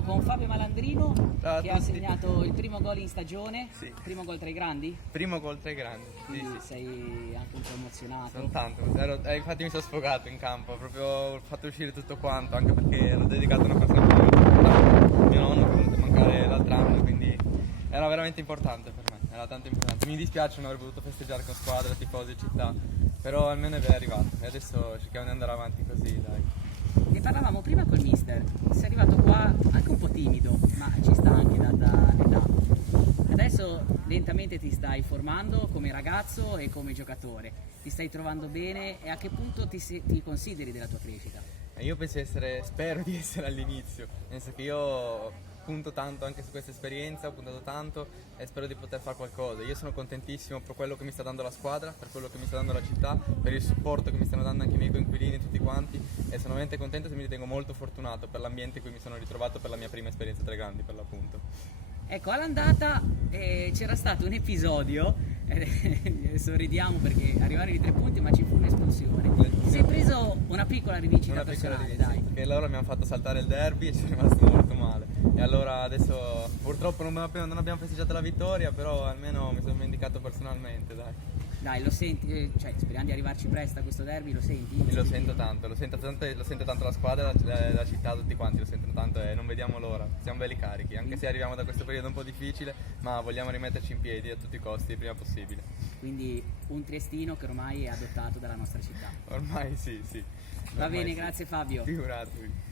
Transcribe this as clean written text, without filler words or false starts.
Siamo con Fabio Malandrino Ciao che a ha tutti. segnato il primo gol in stagione, Sì. primo gol tra i grandi, Primo gol tra i grandi. Sì, quindi sì. sei anche un po' emozionato. Sono tanto. Infatti mi sono sfogato in campo, proprio ho fatto uscire tutto quanto, anche perché l'ho dedicato a una persona che mi è importante. Mio nonno che è venuto a mancare l'altro anno, quindi era veramente importante per me, era tanto importante. Mi dispiace non aver potuto festeggiare con squadra, tifosi, città, però almeno è arrivato e adesso cerchiamo di andare avanti così, dai. Ne parlavamo prima col mister, sei arrivato qua anche un po' timido, ma ci sta anche data l'età. Adesso lentamente ti stai formando come ragazzo e come giocatore, ti stai trovando bene e a che punto ti consideri della tua crescita? E io spero di essere all'inizio, nel senso che io punto tanto anche su questa esperienza, ho puntato tanto e spero di poter fare qualcosa. Io sono contentissimo per quello che mi sta dando la squadra, per quello che mi sta dando la città, per il supporto che mi stanno dando anche i miei coinquilini, tutti quanti, e sono veramente contento e mi ritengo molto fortunato per l'ambiente in cui mi sono ritrovato per la mia prima esperienza tra i grandi, per l'appunto. Ecco, all'andata c'era stato un episodio, sorridiamo perché arrivarono i 3 punti ma ci fu un'espulsione. Ti sei preso una piccola rivincita Una piccola personale, rivincita, dai. perché loro mi hanno fatto saltare il derby e ci è rimasto molto male. E allora adesso purtroppo non abbiamo festeggiato la vittoria, però almeno mi sono vendicato personalmente, dai. Dai, lo senti, cioè speriamo di arrivarci presto a questo derby, lo senti? Lo sento tanto, lo sento tanto la squadra, la città, tutti quanti lo sentono tanto e non vediamo l'ora, siamo belli carichi, anche se arriviamo da questo periodo un po' difficile, ma vogliamo rimetterci in piedi a tutti i costi il prima possibile. Quindi un triestino che ormai è adottato dalla nostra città. Ormai sì, sì. Va Ormai bene, sì. grazie Fabio. Figuratevi.